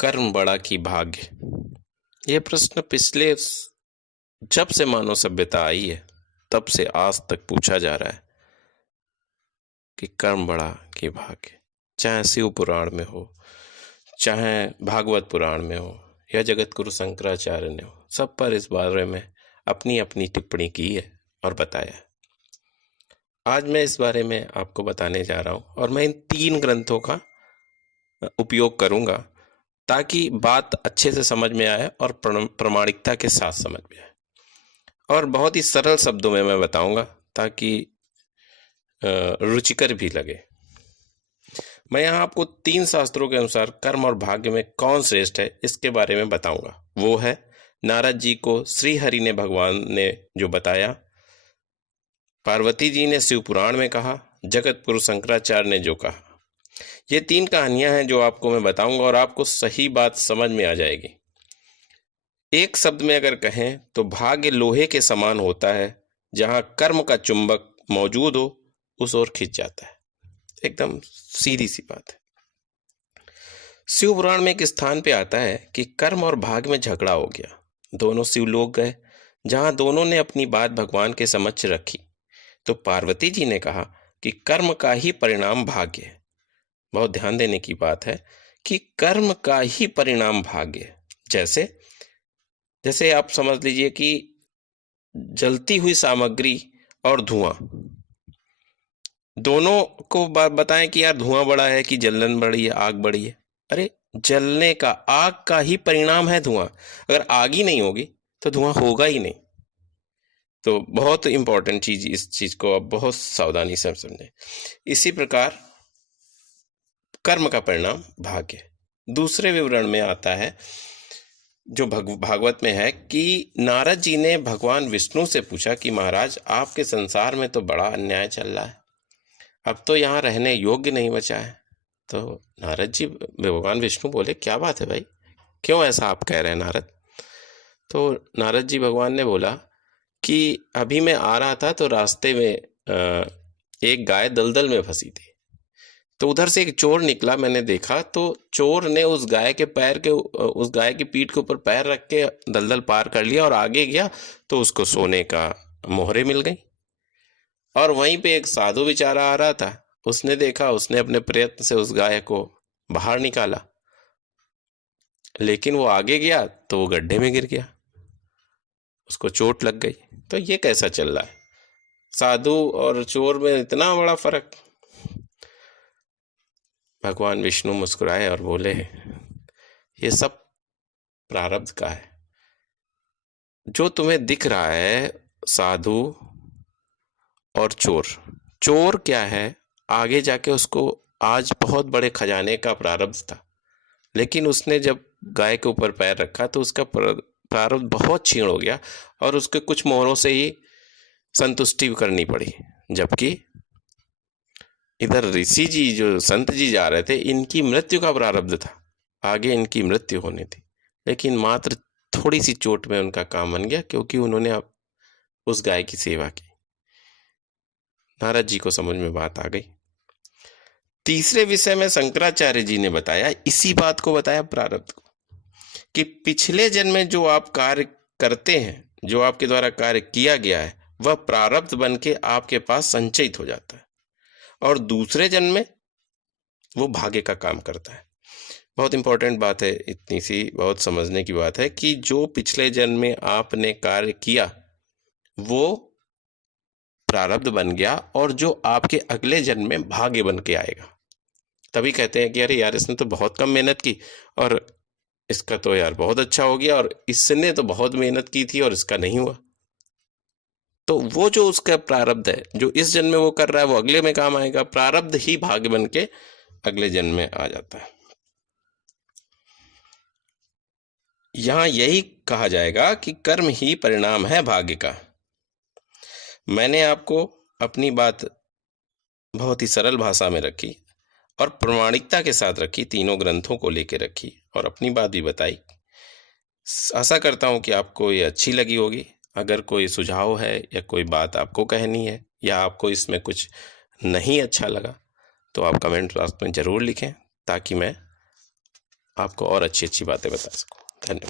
कर्म बड़ा कि भाग्य? ये प्रश्न पिछले जब से मानव सभ्यता आई है तब से आज तक पूछा जा रहा है कि कर्म बड़ा कि भाग्य। चाहे शिव पुराण में हो, चाहे भागवत पुराण में हो, या जगत गुरु शंकराचार्य ने हो, सब पर इस बारे में अपनी अपनी टिप्पणी की है और बताया है। आज मैं इस बारे में आपको बताने जा रहा हूं और मैं इन 3 ग्रंथों का उपयोग करूंगा ताकि बात अच्छे से समझ में आए और प्रामाणिकता के साथ समझ में आए, और बहुत ही सरल शब्दों में मैं बताऊंगा ताकि रुचिकर भी लगे। मैं यहाँ आपको 3 शास्त्रों के अनुसार कर्म और भाग्य में कौन श्रेष्ठ है इसके बारे में बताऊंगा। वो है नारद जी को श्री हरि ने भगवान ने जो बताया, पार्वती जी ने शिव पुराण में कहा, जगत गुरु शंकराचार्य ने जो कहा। ये 3 कहानियां हैं जो आपको मैं बताऊंगा और आपको सही बात समझ में आ जाएगी। एक शब्द में अगर कहें तो भाग्य लोहे के समान होता है, जहां कर्म का चुंबक मौजूद हो उस ओर खिंच जाता है। एकदम सीधी सी बात है। शिव पुराण में एक स्थान पे आता है कि कर्म और भाग्य में झगड़ा हो गया। दोनों शिवलोक गए, जहां दोनों ने अपनी बात भगवान के समक्ष रखी तो पार्वती जी ने कहा कि कर्म का ही परिणाम भाग्य है। बहुत ध्यान देने की बात है कि कर्म का ही परिणाम भाग्य है। जैसे आप समझ लीजिए कि जलती हुई सामग्री और धुआं, दोनों को बताएं कि यार धुआं बड़ा है कि जलन बड़ी है, आग बड़ी है। अरे जलने का, आग का ही परिणाम है धुआं। अगर आग ही नहीं होगी तो धुआं होगा ही नहीं। तो बहुत इंपॉर्टेंट चीज, इस चीज को आप बहुत सावधानी से समझें। इसी प्रकार कर्म का परिणाम भाग्य। दूसरे विवरण में आता है जो भागवत में है कि नारद जी ने भगवान विष्णु से पूछा कि महाराज, आपके संसार में तो बड़ा अन्याय चल रहा है, अब तो यहाँ रहने योग्य नहीं बचा है। तो नारद जी, भगवान विष्णु बोले, क्या बात है भाई, क्यों ऐसा आप कह रहे हैं नारद? तो नारद जी भगवान ने बोला कि अभी मैं आ रहा था तो रास्ते में एक गाय दलदल में फंसी थी, तो उधर से एक चोर निकला, मैंने देखा तो चोर ने उस गाय की पीठ के ऊपर पैर रख के दलदल पार कर लिया और आगे गया तो उसको सोने का मोहरे मिल गई। और वहीं पे एक साधु बेचारा आ रहा था, उसने देखा, उसने अपने प्रयत्न से उस गाय को बाहर निकाला, लेकिन वो आगे गया तो वो गड्ढे में गिर गया, उसको चोट लग गई। तो ये कैसा चल रहा है? साधु और चोर में इतना बड़ा फर्क। भगवान विष्णु मुस्कुराए और बोले, ये सब प्रारब्ध का है। जो तुम्हें दिख रहा है साधु और चोर क्या है, आगे जाके उसको आज बहुत बड़े खजाने का प्रारब्ध था, लेकिन उसने जब गाय के ऊपर पैर रखा तो उसका प्रारब्ध बहुत क्षीण हो गया और उसके कुछ मोहरों से ही संतुष्टि करनी पड़ी। जबकि इधर ऋषि जी, जो संत जी जा रहे थे, इनकी मृत्यु का प्रारब्ध था, आगे इनकी मृत्यु होनी थी, लेकिन मात्र थोड़ी सी चोट में उनका काम बन गया क्योंकि उन्होंने उस गाय की सेवा की। नारद जी को समझ में बात आ गई। तीसरे विषय में शंकराचार्य जी ने बताया, इसी बात को बताया, प्रारब्ध को, कि पिछले जन्म में जो आप कार्य करते हैं, जो आपके द्वारा कार्य किया गया है, वह प्रारब्ध बन के आपके पास संचयित हो जाता है और दूसरे जन्म में वो भाग्य का काम करता है। बहुत इंपॉर्टेंट बात है, इतनी सी बहुत समझने की बात है कि जो पिछले जन्म में आपने कार्य किया वो प्रारब्ध बन गया और जो आपके अगले जन्म में भाग्य बन के आएगा। तभी कहते हैं कि अरे यार, इसने तो बहुत कम मेहनत की और इसका तो यार बहुत अच्छा हो गया, और इसने तो बहुत मेहनत की थी और इसका नहीं हुआ। तो वो जो उसका प्रारब्ध है, जो इस जन्म में वो कर रहा है, वो अगले में काम आएगा। प्रारब्ध ही भाग्य बन के अगले जन्म में आ जाता है। यहां यही कहा जाएगा कि कर्म ही परिणाम है भाग्य का। मैंने आपको अपनी बात बहुत ही सरल भाषा में रखी और प्रामाणिकता के साथ रखी, तीनों ग्रंथों को लेकर रखी और अपनी बात भी बताई। आशा करता हूं कि आपको ये अच्छी लगी होगी। अगर कोई सुझाव है या कोई बात आपको कहनी है या आपको इसमें कुछ नहीं अच्छा लगा तो आप कमेंट बॉक्स में ज़रूर लिखें ताकि मैं आपको और अच्छी अच्छी बातें बता सकूं। धन्यवाद।